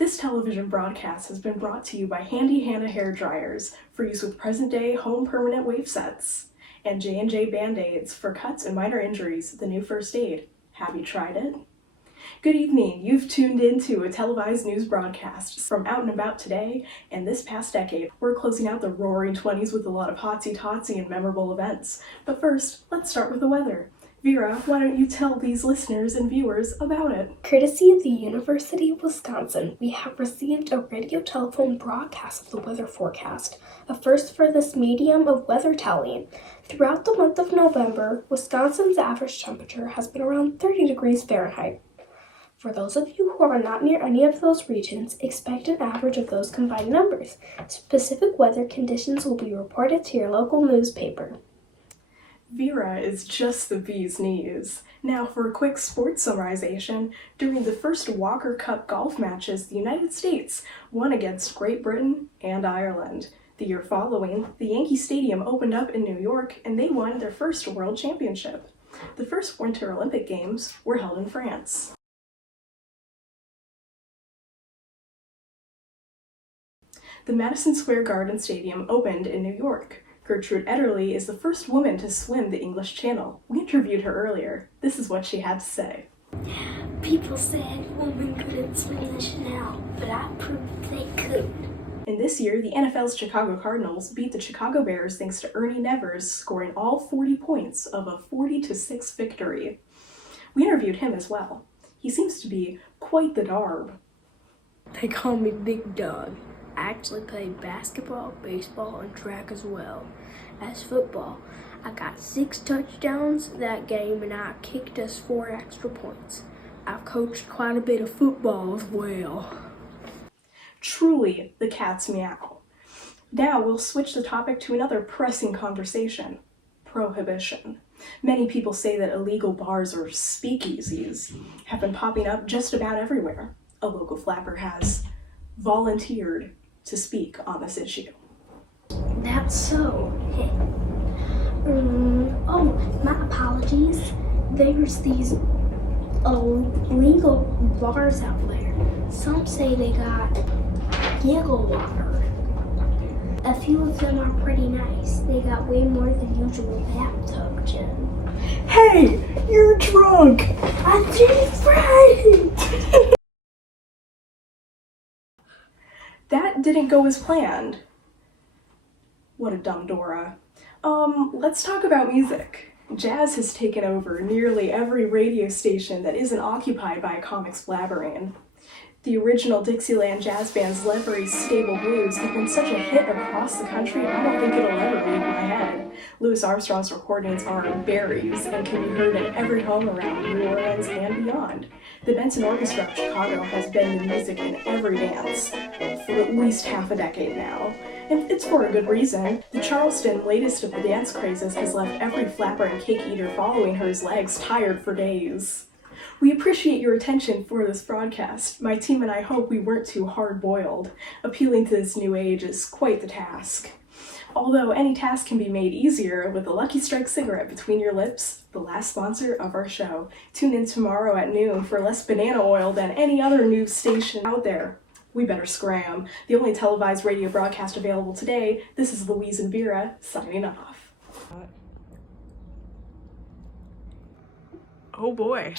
This television broadcast has been brought to you by Handy Hannah hair dryers for use with present-day home permanent wave sets, and J&J Band-Aids for cuts and minor injuries, the new first aid. Have you tried it? Good evening. You've tuned into a televised news broadcast from out and about today and this past decade. We're closing out the roaring 20s with a lot of hotsy-totsy and memorable events. But first, let's start with the weather. Vera, why don't you tell these listeners and viewers about it? Courtesy of the University of Wisconsin, we have received a radio-telephone broadcast of the weather forecast, a first for this medium of weather telling. Throughout the month of November, Wisconsin's average temperature has been around 30 degrees Fahrenheit. For those of you who are not near any of those regions, expect an average of those combined numbers. Specific weather conditions will be reported to your local newspaper. Vera is just the bee's knees. Now for a quick sports summarization, during the first Walker Cup golf matches, the United States won against Great Britain and Ireland. The year following, the Yankee Stadium opened up in New York and they won their first world championship. The first Winter Olympic Games were held in France. The Madison Square Garden Stadium opened in New York. Gertrude Ederle is the first woman to swim the English Channel. We interviewed her earlier. This is what she had to say. People said women couldn't swim the Channel, but I proved they could. And this year, the NFL's Chicago Cardinals beat the Chicago Bears thanks to Ernie Nevers scoring all 40 points of a 40-6 victory. We interviewed him as well. He seems to be quite the darb. They call me Big Dog. I actually played basketball, baseball, and track as well as football. I got 6 touchdowns that game and I kicked us 4 extra points. I've coached quite a bit of football as well. Truly the cat's meow. Now we'll switch the topic to another pressing conversation: prohibition. Many people say that illegal bars or speakeasies have been popping up just about everywhere. A local flapper has volunteered to speak on this issue. That's so. My apologies. There's these illegal bars out there. Some say they got giggle water. A few of them are pretty nice. They got way more than usual bathtub gin. Hey, you're drunk! I did right! That didn't go as planned. What a dumb Dora. Let's talk about music. Jazz has taken over nearly every radio station that isn't occupied by comics blabbering. The original Dixieland jazz band's Levery's Stable Blues have been such a hit across the country, I don't think it'll ever leave my head. Louis Armstrong's recordings are berries and can be heard in every home around New Orleans and beyond. The Benson Orchestra of Chicago has been the music in every dance for at least half a decade now. And it's for a good reason. The Charleston, latest of the dance crazes, has left every flapper and cake eater following her's legs tired for days. We appreciate your attention for this broadcast. My team and I hope we weren't too hard-boiled. Appealing to this new age is quite the task. Although any task can be made easier with the Lucky Strike cigarette between your lips, the last sponsor of our show. Tune in tomorrow at noon for less banana oil than any other news station out there. We better scram. The only televised radio broadcast available today. This is Louise and Vera signing off. Oh boy.